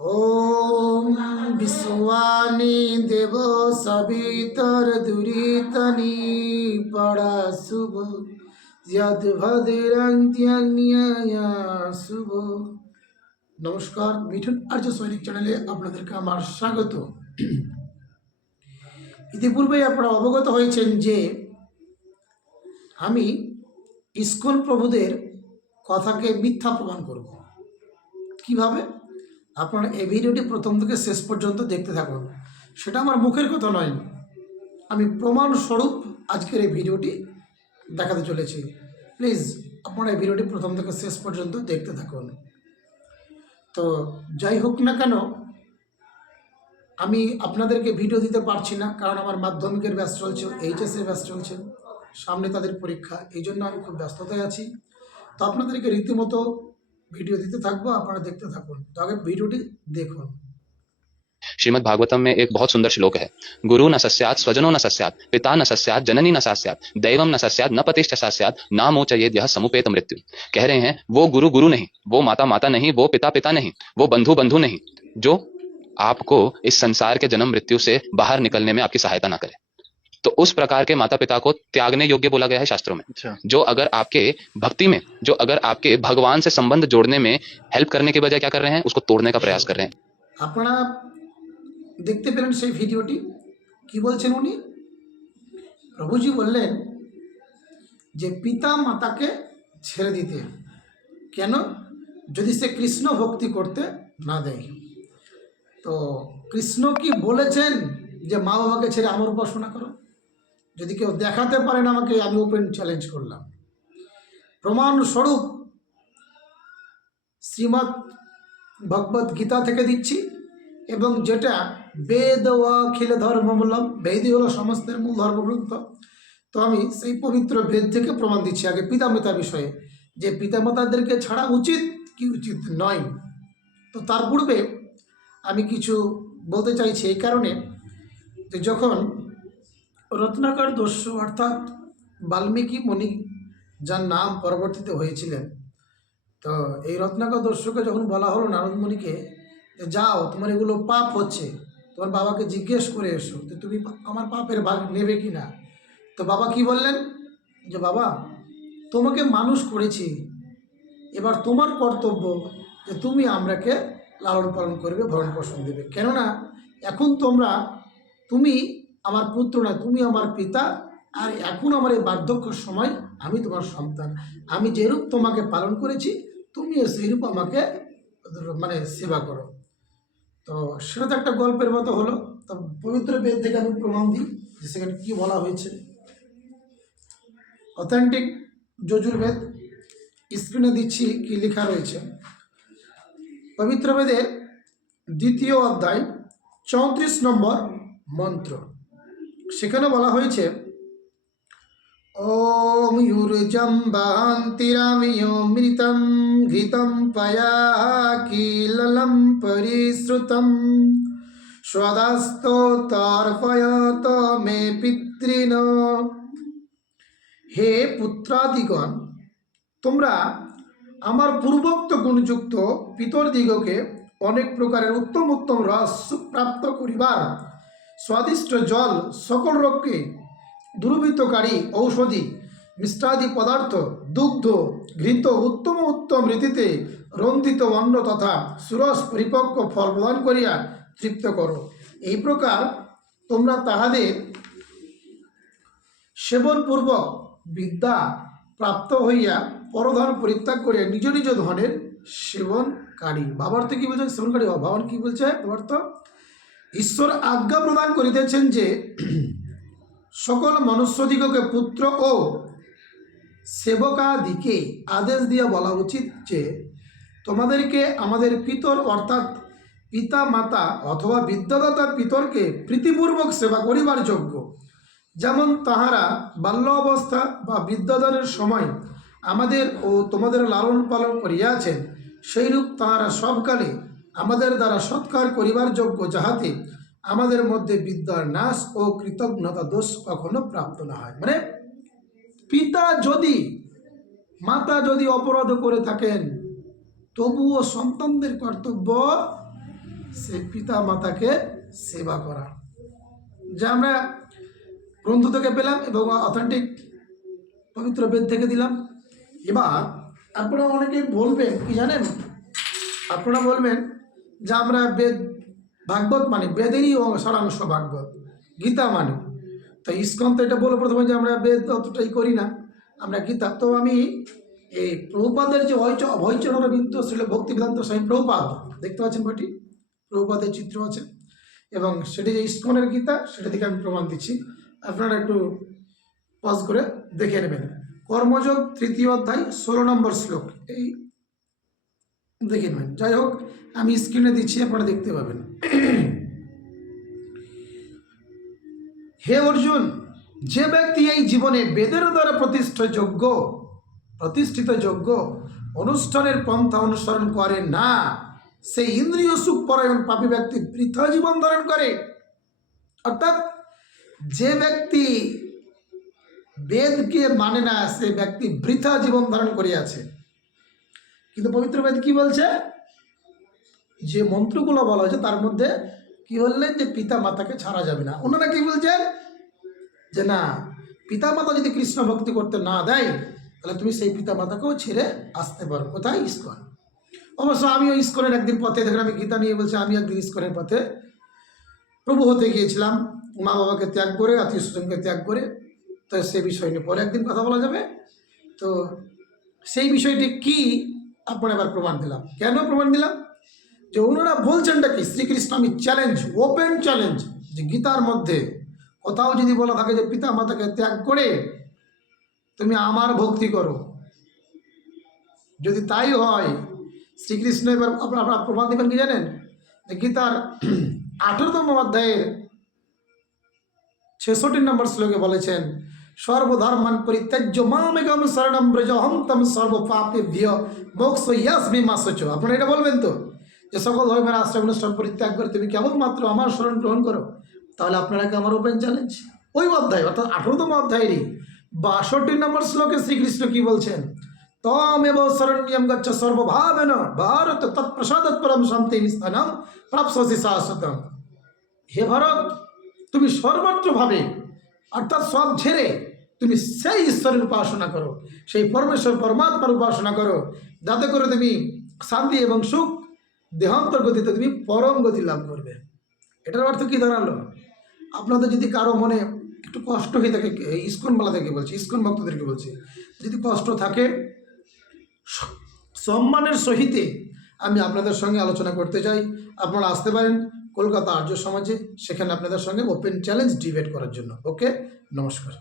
ॐ विश्वानि देव सवितर्दुरितनि परा शुभ यद्भद्रन्त्यन्यया শুভ নমস্কার মিঠুন আর্য সৈনিক চ্যানেলে আপনাদেরকে আমার স্বাগত ইতিপূর্বে আপনারা অবগত হয়েছেন যে আমি ইস্কন প্রভুদের কথাকে মিথ্যা প্রমাণ করব কিভাবে আপনারা এই ভিডিওটি প্রথম থেকে শেষ পর্যন্ত দেখতে থাকুন। সেটা আমার মুখের কথা নয়। আমি প্রমাণস্বরূপ আজকের এই ভিডিওটি দেখাতে চলেছি। প্লিজ, আপনারা এই ভিডিওটি প্রথম থেকে শেষ পর্যন্ত দেখতে থাকুন। তো যাই হোক না কেন, আমি আপনাদেরকে ভিডিও দিতে পারছি না, কারণ আমার মাধ্যমিকের ব্যাস চলছে, এইচএসের ব্যাস চলছে। সামনে তাদের পরীক্ষা, এই জন্য আমি খুব ব্যস্ততায় আছি। তো আপনাদেরকে রীতিমতো ভিডিও দিতে থাকবো আপনারা দেখতে থাকুন তো আগে ভিডিওটি দেখুন श्रीमद् भागवतम में एक बहुत सुंदर श्लोक है गुरु न सस्यात स्वजनो न सस्यात पिता न सस्यात जननी न सस्यात दैवम न सस्यात न पतिष्ठ सस्यात नामोचयेद यह समुपेत मृत्यु कह रहे हैं वो गुरु गुरु नहीं वो माता माता नहीं वो पिता पिता नहीं वो बंधु बंधु नहीं जो आपको इस संसार के जन्म मृत्यु से बाहर निकलने में आपकी सहायता ना करे तो उस प्रकार के माता पिता को त्यागने योग्य बोला गया है शास्त्रों में अच्छा जो अगर आपके भक्ति में जो अगर आपके भगवान से संबंध जोड़ने में हेल्प करने के बजाय क्या कर रहे हैं उसको तोड़ने का प्रयास कर रहे हैं আপনারা দেখতে পেলেন সেই ভিডিওটি কি বলছেন উনি প্রভুজি বললেন যে পিতা মাতাকে ছেড়ে দিতে কেন যদি সে কৃষ্ণ ভক্তি করতে না দেয় তো কৃষ্ণ কি বলেছেন যে মা বাবাকে ছেড়ে আমার উপাসনা করো যদি কেউ দেখাতে পারেন আমাকে, আমি ওপেন চ্যালেঞ্জ করলাম। প্রমাণস্বরূপ শ্রীমৎ ভগবত গীতা থেকে দিচ্ছি, এবং যেটা বেদ ও অখিল বললাম বেদই হলো সমস্তের মূল ধর্মগ্রন্থ। তো আমি সেই পবিত্র বেদ থেকে প্রমাণ দিচ্ছি। আগে পিতামাতা বিষয়ে, যে পিতামাতাদেরকে ছাড়া উচিত কি উচিত নয়। তো তার পূর্বে আমি কিছু বলতে চাইছি এই কারণে যে যখন রত্নাকর দস্যু অর্থাৎ বাল্মীকি মণি যার নাম পরবর্তীতে হয়েছিলেন। তো এই রত্নাকর দস্যুকে যখন বলা হলো নারদমণিকে যে যাও, তোমার এগুলো পাপ হচ্ছে, তোমার বাবাকে জিজ্ঞেস করে এসো তো তুমি আমার পাপের ভাগ নেবে কি না তো বাবা কি বললেন? যে বাবা, তোমাকে মানুষ করেছি, এবার তোমার কর্তব্য যে তুমি আমরাকে লালন পালন করবে, ভরণ পোষণ দেবে। কেননা, এখন তোমরা, তুমি আমার পুত্র না তুমি আমার পিতা, আর এখন আমার এই বার্ধক্যের সময় আমি তোমার সন্তান। আমি যেরূপ তোমাকে পালন করেছি, তুমিও সেইরূপ আমাকে মানে সেবা করো। তো সেটা তো একটা গল্পের মতো হলো। তো পবিত্র বেদ থেকে আমি প্রমাণ দিই যে সেখানে কী বলা হয়েছে। অথেন্টিক যজুর্বেদ স্ক্রিনে দিচ্ছি কি লেখা রয়েছে। পবিত্র বেদের দ্বিতীয় অধ্যায় চৌত্রিশ নম্বর মন্ত্র। সেখানে বলা হয়েছে, ওম ইউর্জম বাহান্তিরামিয়মৃতম ঘৃতম পয়া কিললম পরিশ্রুতম। স্বদাস্তো তর্পয়ত মে পিতৃণ। হে পুত্রাদিগণ, তোমরা আমার পূর্বোক্ত গুণযুক্ত পিতরদিগকে অনেক প্রকারের উত্তম উত্তম রস প্রাপ্ত করিবার স্বাদিষ্ট জল সকল রোগকে দুর্বৃত্তকারী ঔষধি মিষ্টাদি পদার্থ, দুগ্ধ, ঘৃত, উত্তম উত্তম রীতিতে রন্ধিত অন্ন তথা সুরস পরিপক্ক ফল প্রদান করিয়া তৃপ্ত করো। এই প্রকার তোমরা তাহাদের সেবনপূর্বক বিদ্যা প্রাপ্ত হইয়া পরধন পরিত্যাগ করিয়া নিজ নিজ ধনের সেবনকারী। ভাবার্থ কি বলছেন? সেবনকারী ভাবন কি বলছে? ভাবার্থ ঈশ্বর আজ্ঞা প্রদান করিতেছেন যে, সকল মনুষ্যদিগকে পুত্র ও সেবকাদিকে আদেশ দিয়া বলা উচিত যে, তোমাদেরকে আমাদের পিতর অর্থাৎ পিতা মাতা অথবা বিদ্যাদাতা পিতরকে প্রীতিপূর্বক সেবা করিবার যোগ্য। যেমন তাহারা বাল্য অবস্থা বা বিদ্যাদানের সময় আমাদের ও তোমাদের লালন পালন করিয়াছেন, সেইরূপ তাহারা সবকালে আমাদের দ্বারা সৎকার করিবার যোগ্য যাহাতে আমাদের মধ্যে বিদ্যার নাশ ও কৃতজ্ঞতা দোষ কখনো প্রাপ্ত না হয়। মানে পিতা যদি, মাতা যদি অপরাধ করে থাকেন, তবুও সন্তানদের কর্তব্য সেই পিতা মাতাকে সেবা করা। যা আমরা গ্রন্থ থেকে পেলাম এবং অথেন্টিক পবিত্র বেদ থেকে দিলাম। এবার আপনারা অনেকে বলবেন, কি জানেন? আপনারা বলবেন যে আমরা বেদ, ভাগবত মানে বেদেরই সারাংশ ভাগবত, গীতা মানে। তো ইস্কন তো এটা বলো প্রথমে যে আমরা বেদ অতটাই করি না, আমরা গীতা। তো আমি এই প্রভুপাদের যে অয়চ অভয়চরণ বিদ্য ছিল ভক্তি বেদান্ত স্বামী প্রভুপাদ, দেখতে পাচ্ছেন বইটি? প্রভুপাদের চিত্র আছে। এবং সেটি যে ইস্কনের গীতা, সেটা থেকে আমি প্রমাণ দিচ্ছি। আপনারা একটু পজ করে দেখে নেবেন। কর্মযোগ তৃতীয় অধ্যায়, ষোলো নম্বর শ্লোক। এই দেখে নেবেন। যাই হোক, আমি স্ক্রিনে দিচ্ছি, আপনারা দেখতে পাবেন। হে অর্জুন, যে ব্যক্তি এই জীবনে বেদের দ্বারা প্রতিষ্ঠিত যোগ্য প্রতিষ্ঠিত যোগ্য, অনুষ্ঠানের পন্থা অনুসরণ করে না সেই ইন্দ্রিয় সুখ পরায়ণ পাপী ব্যক্তি বৃথা জীবন ধারণ করে। অর্থাৎ, যে ব্যক্তি বেদকে মানে না, সে ব্যক্তি বৃথা জীবন ধারণ করিয়াছে। কিন্তু পবিত্র বেদ কি বলছে? যে মন্ত্রগুলো বলা হয়েছে, তার মধ্যে কি বললেন যে পিতা মাতাকে ছাড়া যাবে না। ওনারা কি বলছেন যে না পিতা মাতা যদি কৃষ্ণ ভক্তি করতে না দেয়, তাহলে তুমি সেই পিতা মাতাকেও ছেড়ে আসতে পারো। কোথায়? ইস্কন। অবশ্য আমিও ইস্কনের একদিন পথে, দেখেন আমি গীতা নিয়ে বলছি, আমি একদিন ইস্কনের পথে প্রভু হতে গিয়েছিলাম। মা বাবাকে ত্যাগ করে, আত্মীয় স্বজনকে ত্যাগ করে, তো সে বিষয় নিয়ে পরে একদিন কথা বলা যাবে। তো সেই বিষয়টি কি? আপনার এবার প্রমাণ দিলাম। কেন প্রমাণ দিলাম? যে ওনারা বলছেনটা কি শ্রীকৃষ্ণ, আমি চ্যালেঞ্জ ওপেন চ্যালেঞ্জ যে গীতার মধ্যে কোথাও যদি বলা থাকে যে পিতা মাতাকে ত্যাগ করে তুমি আমার ভক্তি করো। যদি তাই হয়, শ্রীকৃষ্ণ এবার আপনারা প্রমাণ দেবেন কি জানেন? যে গীতার আঠেরোতম অধ্যায়ের ছেষট্টি নম্বর শ্লোকে বলেছেন সর্বধর্মান পরিত্যাজ্য মামেগম শরণম ব্রজ হম তম সর্ব পাপে ভিয় মোক্ষ ইয়াসমি মাসচ। আপনারা এটা বলবেন তো? যে সকল ধর্মের আশ্রয় অনুষ্ঠান পরিত্যাগ করে তুমি কেবলমাত্র আমার শরণ গ্রহণ করো, তাহলে আপনারা কি আমার ওপেন চ্যালেঞ্জ ওই অধ্যায়, অর্থাৎ আঠেরোতম অধ্যায়েরই বাষট্টি নম্বর শ্লোকে শ্রীকৃষ্ণ কি বলছেন? তমেব শরণ্যম গচ্ছ সর্বভাবেন, ভারত তৎপ্রসাদত পরম শান্তি স্থানম প্রাপ্সি শাশ্বতম। হে ভারত, তুমি সর্বত্রভাবে অর্থাৎ সব ছেড়ে তুমি সেই ঈশ্বরের উপাসনা করো, সেই পরমেশ্বর পরমাত্মার উপাসনা করো, যাতে করে তুমি শান্তি এবং সুখ দেহান্তর গতিতে তুমি পরম গতি লাভ করবে। এটার অর্থ কি দাঁড়াল? আপনাদের যদি কারও মনে একটু কষ্ট হয়ে থাকে, এই ইস্কন থেকে বলছি ইস্কন ভক্তদেরকে বলছি, যদি কষ্ট থাকে সম্মানের সহিতে আমি আপনাদের সঙ্গে আলোচনা করতে চাই। আপনারা আসতে পারেন। কলকাতা আর্য সমাজে সেখানে আপনাদের সঙ্গে ওপেন চ্যালেঞ্জ ডিবেট করার জন্য। ওকে নমস্কার।